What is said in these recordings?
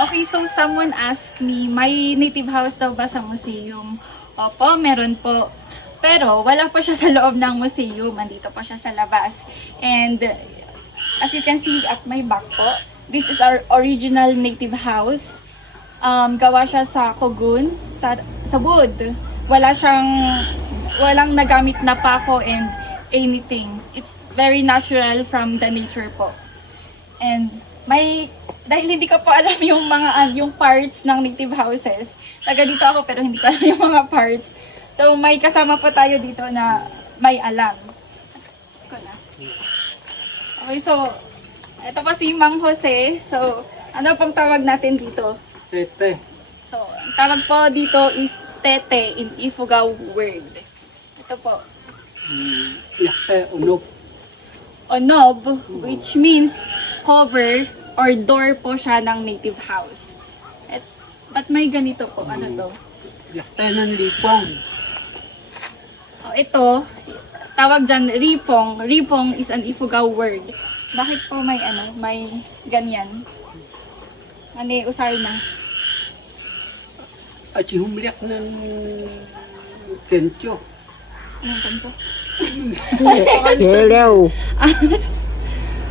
Okay, so someone asked me, may native house daw ba sa museum? Opo, meron po. Pero wala po siya sa loob ng museum. Andito po siya sa labas. And as you can see at my back po, this is our original native house. Gawa siya sa Kogun, sa wood. Walang nagamit na pako and anything. It's very natural from the nature po. And dahil hindi ko po alam yung parts ng native houses. Taga dito ako pero hindi ko alam yung mga parts. So may kasama po tayo dito na may alam. Okay, so ito po si Mang Jose. So ano pong tawag natin dito? Tete. So ang tawag po dito is Tete in Ifugao word. Ito po. Yakte unob. Onob, which means cover or door po siya ng native house. Ba't may ganito po? Ano to? Yakte ng lipong. Ito, tawag dyan ripong. Ripong is an Ifugao word. Bakit po may ganyan? Usay na. At humliak ng tensyo. Anong kanso? Hello.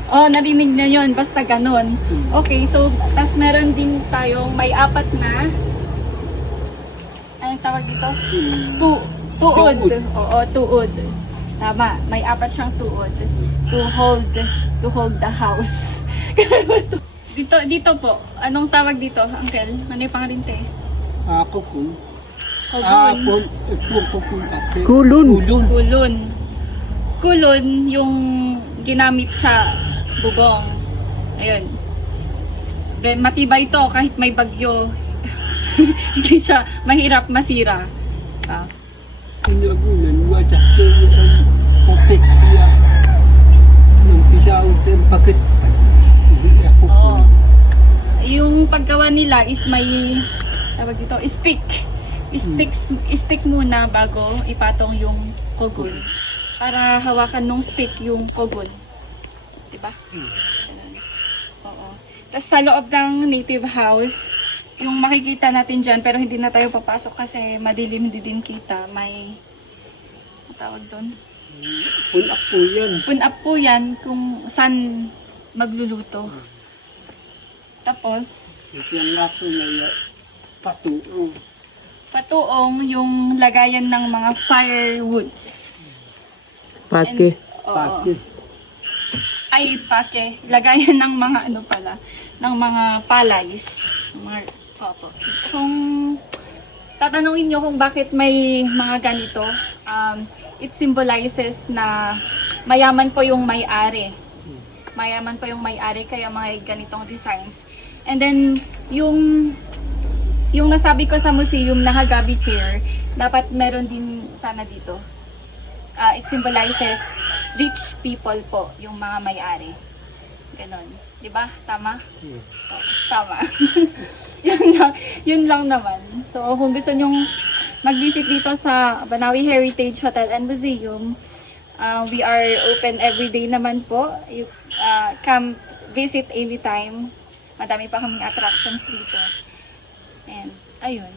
Narinig na yon basta ganun. Okay, so, tas meron din tayong may apat na, anong tawag dito? Tuod. Oo, tuod. Tama, may apat siyang tuod. To hold the house. dito po, anong tawag dito, Uncle? Ano yung pangalan te? Ako kung. Kogun. Kulun. Kulon yung ginamit sa bubong. Ayun. Matibay ito kahit may bagyo. Hindi siya mahirap masira. Pinagunan, wadak yung patik siya. Nung pisaw din bakit ako kung. Yung paggawa nila is may tawag dito, stick. Stick muna bago ipatong yung kogun. Para hawakan nung stick yung kogun. Diba? Ganun. Oo. Tapos sa loob ng native house, yung makikita natin dyan, pero hindi na tayo papasok kasi madilim, hindi din kita. May, tawag doon? Punak po yan. Pun-up po yan kung saan magluluto. Tapos, Siyang nga po na patuong. patuong yung lagayan ng mga firewoods. Pake. Oo. Pati. Ay, pake. Lagayan ng mga ng mga palays. Kung tatanungin nyo kung bakit may mga ganito, it symbolizes na mayaman po yung may-ari. Mayaman po yung may-ari kaya mga ganitong designs. And then, yung nasabi ko sa museum na Hagabi chair, dapat meron din sana dito. It symbolizes rich people po, yung mga may-ari. Ganon. Diba? Tama? Tama. yun lang naman. So, kung gusto nyong mag-visit dito sa Banawi Heritage Hotel and Museum, we are open every day naman po. You come visit anytime. Madami pa kaming attractions dito. And, ayun.